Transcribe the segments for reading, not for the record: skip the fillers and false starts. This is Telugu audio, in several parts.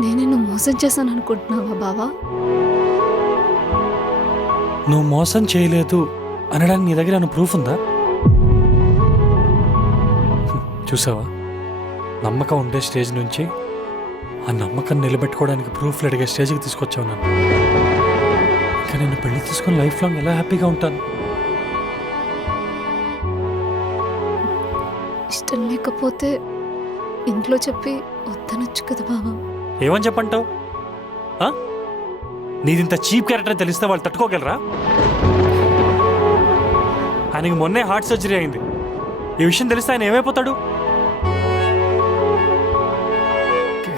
నేను నిన్ను మోసం చేశాను అనుకుంటున్నావా బావా? నువ్వు మోసం చేయలేదు అనడానికి నీ దగ్గర ఏమైనా ప్రూఫ్ ఉందా? చూసావా, నమ్మకం ఉండే స్టేజ్ నుంచి ఆ నమ్మకం నిలబెట్టుకోవడానికి ప్రూఫ్లు అడిగే స్టేజ్కి తీసుకొచ్చావు నన్ను. ఇంకా నేను పెళ్లి తీసుకొని లైఫ్ లాంగ్ ఎలా హ్యాపీగా ఉంటాను? ఇష్టం లేకపోతే ఇంట్లో చెప్పి వద్దనొచ్చు కదా బావా. ఏమని చెప్పంటావు? నీదింత చీప్ క్యారెక్టర్ తెలిస్తే వాళ్ళు తట్టుకోగలరా? ఆయనకి మొన్నే హార్ట్ సర్జరీ అయింది. ఈ విషయం తెలిస్తే ఆయన ఏమైపోతాడు?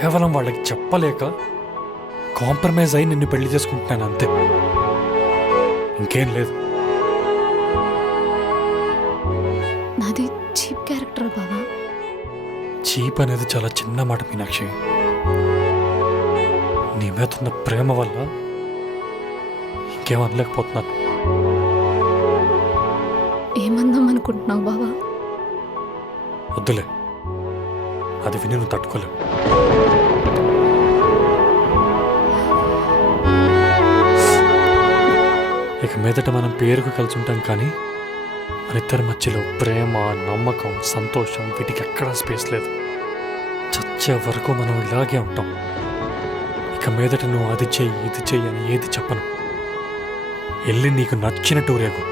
కేవలం వాళ్ళకి చెప్పలేక కాంప్రమైజ్ అయి నిన్ను పెళ్లి చేసుకుంటున్నాను అంతే, ఇంకేం లేదు. నాది చీప్ క్యారెక్టర్ బావా. చీప్ అనేది చాలా చిన్న మాట మీనాక్షి. నీ మీద ఉన్న ప్రేమ వల్ల ఇంకేం అనలేకపోతున్నాను. ఏమందాం అనుకుంటున్నావు బావా? వద్దులే, అది విని నువ్వు తట్టుకోలేవు. ఇక మీదట మనం పేరుకు కలిసి ఉంటాం, కానీ మన ఇద్దరి మధ్యలో ప్రేమ, నమ్మకం, సంతోషం వీటికి ఎక్కడా స్పేస్ లేదు. చచ్చే వరకు మనం ఇలాగే ఉంటాం. ఇక మీదట నువ్వు అది చెయ్యి ఇది చెయ్యి అని ఏది చెప్పను. వెళ్ళి నీకు నచ్చిన టూరేగు.